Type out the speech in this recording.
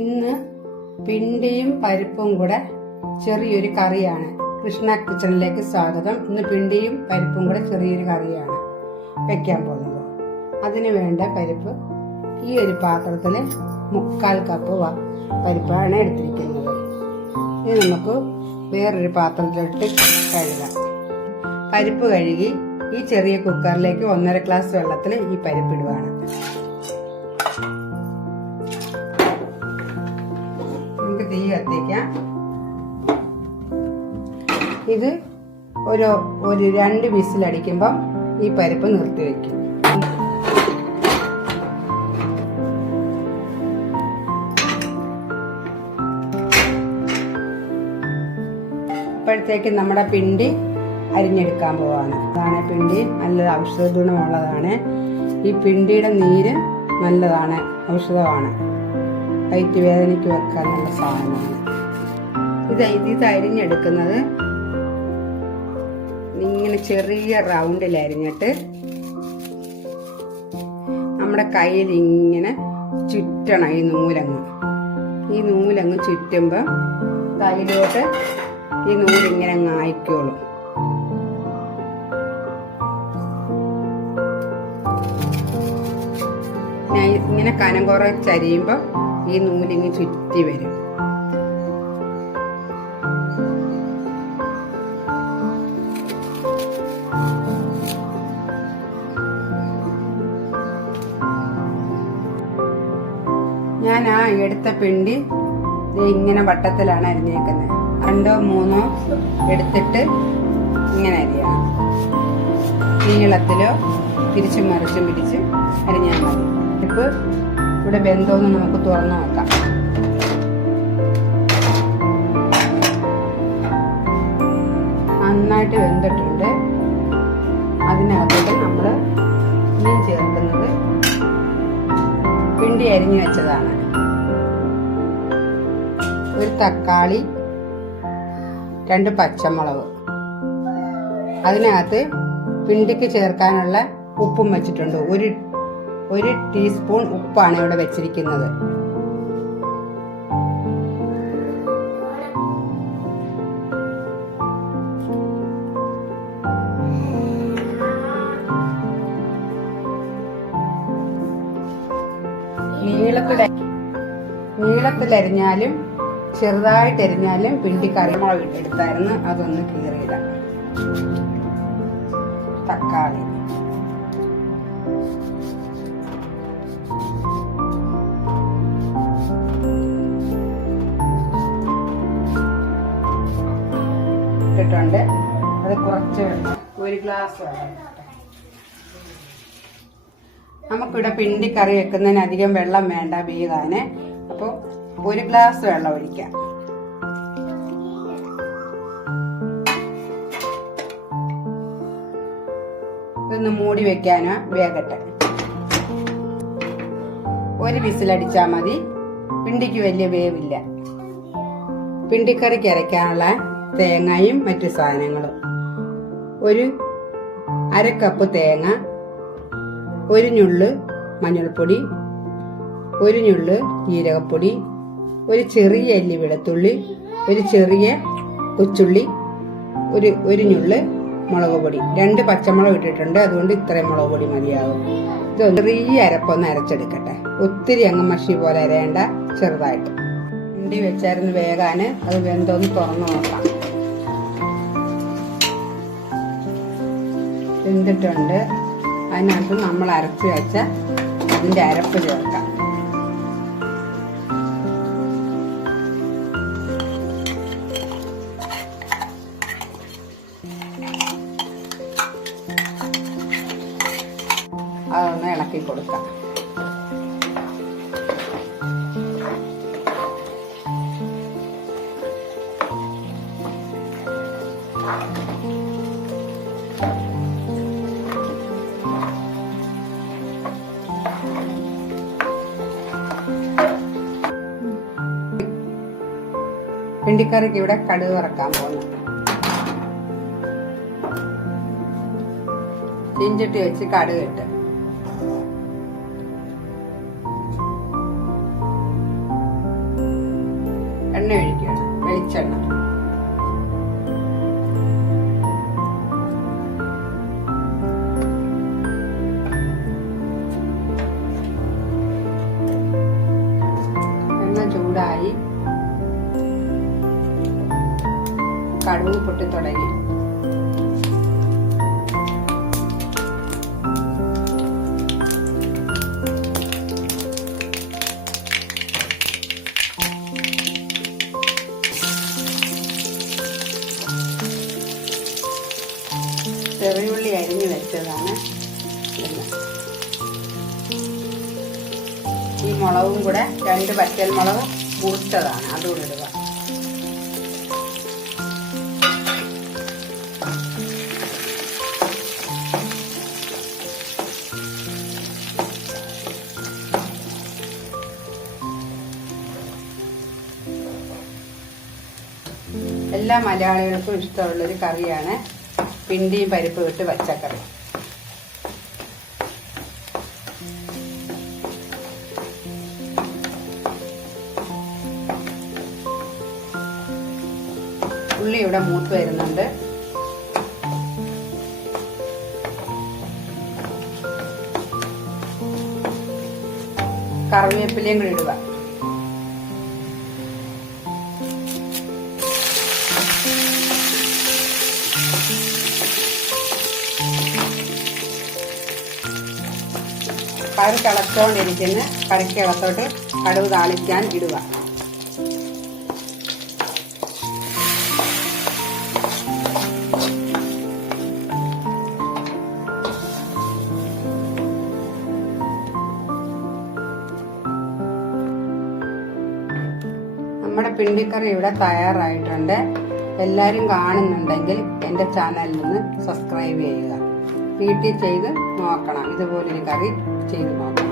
ഇന്ന് പിണ്ടിയും പരിപ്പും കൂടെ ചെറിയൊരു കറിയാണ്. കൃഷ്ണ കിച്ചണിലേക്ക് സ്വാഗതം. ഇന്ന് പിണ്ടിയും പരിപ്പും കൂടെ ചെറിയൊരു കറിയാണ് വെക്കാൻ പോകുന്നത്. അതിന് വേണ്ട പരിപ്പ് ഈ ഒരു പാത്രത്തിൽ 3/4 കപ്പ് പരിപ്പാണ് എടുത്തിരിക്കുന്നത്. ഇത് നമുക്ക് വേറൊരു പാത്രത്തിലിട്ട് കഴുകാം. പരിപ്പ് കഴുകി ഈ ചെറിയ കുക്കറിലേക്ക് 1.5 ഗ്ലാസ് വെള്ളത്തിൽ ഈ പരിപ്പിടുവാണ്. നമുക്ക് തീ കത്തിക്കാം. ഇത് ഒരു 2 വിസിലടിക്കുമ്പോൾ ഈ പരിപ്പ് നിർത്തി വയ്ക്കും. അപ്പോഴത്തേക്ക് നമ്മുടെ പിണ്ടി അരിഞ്ഞെടുക്കാൻ പോവാണ്. അതാണ് പിണ്ടി, നല്ല ഔഷധ ഗുണമുള്ളതാണ്. ഈ പിണ്ടിയുടെ നീര് നല്ലതാണ്, ഔഷധമാണ്. വയറ്റ് വേദനയ്ക്ക് വെക്കാൻ നല്ല സാധനമാണ്. ഇത് അരിഞ്ഞെടുക്കുന്നത് ഇങ്ങനെ ചെറിയ റൗണ്ടിൽ അരിഞ്ഞിട്ട് നമ്മുടെ കയ്യിൽ ഇങ്ങനെ ചുറ്റണം. ഈ നൂലങ്ങ് ചുറ്റുമ്പോൾ കയ്യിലോട്ട് ഈ നൂലിങ്ങനെ ആയിക്കോളും. ഇങ്ങനെ കനം കുറച്ചരിയുമ്പോൾ ഈ നൂലിങ്ങ് ചുറ്റി വരും. ഞാൻ ആ എടുത്ത പിണ്ടി ഇങ്ങനെ വട്ടത്തിലാണ് അരിഞ്ഞേക്കുന്നത്. 2 3 എടുത്തിട്ട് ഇങ്ങനെ അരിയണം. നീളത്തിലോ തിരിച്ചും മറിച്ചും പിടിച്ച് അരിഞ്ഞാൽ മതി. ഇപ്പൊ ഇവിടെ വെന്തോന്ന് നമുക്ക് തുറന്നു നോക്കാം. നന്നായിട്ട് വെന്തിട്ടുണ്ട്. അതിനകത്തോട്ട് നമ്മൾ മീൻ ചേർക്കുന്നത് പിണ്ടി അരിഞ്ഞു വെച്ചതാണ്. ഒരു തക്കാളി, 2 പച്ചമുളക്, അതിനകത്ത് പിണ്ടിക്ക് ചേർക്കാനുള്ള ഉപ്പും വെച്ചിട്ടുണ്ട്. ഒരു ടീസ്പൂൺ ഉപ്പാണ് ഇവിടെ വെച്ചിരിക്കുന്നത്. നീളത്തിലരിഞ്ഞാലും ചെറുതായിട്ട് എരിഞ്ഞാലും പിണ്ടി കറിമുളക് എടുത്തായിരുന്നു. അതൊന്ന് കീറിയിടാം. തക്കാളി, ഇട്ടിട്ടുണ്ട്. അത് കുറച്ച് 1 ഗ്ലാസ് വെള്ളം. നമുക്കിവിടെ പിണ്ടി കറി വെക്കുന്നതിന് അധികം വെള്ളം വേണ്ട വേകാന്. അപ്പോൾ 1 ഗ്ലാസ് വെള്ളം ഒഴിക്കാം. ഇതൊന്ന് മൂടി വെക്കാനോ വേകട്ടെ. 1 വിസിലടിച്ചാൽ മതി. പിണ്ടിക്ക് വലിയ വേവില്ല. പിണ്ടിക്കറിക്ക് അരയ്ക്കാനുള്ള തേങ്ങയും മറ്റു സാധനങ്ങളും: 1/2 കപ്പ് തേങ്ങ, 1 ഞുള്ള് മഞ്ഞൾപ്പൊടി, 1 ഞുള്ള് ജീരകപ്പൊടി, 1 ചെറിയ അല്ലി വെളുത്തുള്ളി, 1 ചെറിയ കൊച്ചുള്ളി, 1 ഞുള്ള് മുളക് പൊടി. 2 പച്ചമുളക് ഇട്ടിട്ടുണ്ട്, അതുകൊണ്ട് ഇത്രയും മുളക് പൊടി മതിയാവും. ഇത് ചെറിയ അരപ്പൊന്ന് അരച്ചെടുക്കട്ടെ. ഒത്തിരി അങ്ങ് മഷി പോലെ അരയേണ്ട, ചെറുതായിട്ട്. പിണ്ടി വെച്ചായിരുന്നു വേകാന്. അത് വെന്തോന്ന് തുറന്നു നോക്കാം. വെന്തിട്ടുണ്ട്. അതിനകത്ത് നമ്മൾ അരച്ച് വെച്ച അതിന്റെ അരപ്പ് ചേർക്കാം. അതൊന്ന് ഇളക്കി കൊടുക്കാം. പിണ്ടിക്കറിക്ക് ഇവിടെ കടുക് വറക്കാൻ പോകുന്നു. ചീഞ്ചട്ടി വെച്ച് കടുക് ഇട്ട് ഒഴിക്കണം, വെളിച്ചെണ്ണ. എണ്ണ ചൂടായി, കടുക് പൊട്ടിത്തുടങ്ങി. ചെറിയുള്ളി അരിഞ്ഞു വെച്ചതാണ്. ഈ മുളകും കൂടെ 2 പച്ചൽ മുളക് മുറിച്ചതാണ്, അതുകൂടെ ഇടുക. എല്ലാ മലയാളികൾക്കും ഇഷ്ടമുള്ളൊരു കറിയാണ് പിണ്ടിയും പരിപ്പും ഇട്ട് പച്ചക്കറി. ഉള്ളി ഇവിടെ മൂത്ത് വരുന്നുണ്ട്. കറിവേപ്പിലയും കൂടി ഇടുക. കറി തിളച്ചുകൊണ്ടിരിക്കുന്ന കറിക്കകത്തോട്ട് കടുക് താളിക്കാൻ ഇടുക. നമ്മുടെ പിണ്ടിക്കറി ഇവിടെ തയ്യാറായിട്ടുണ്ട്. എല്ലാവരും കാണുന്നുണ്ടെങ്കിൽ എൻ്റെ ചാനലിൽ നിന്ന് സബ്സ്ക്രൈബ് ചെയ്യുക. വീട്ടിൽ ചെയ്ത് നോക്കണം, ഇതുപോലൊരു കറി ചെയ്ത് നോക്കണം.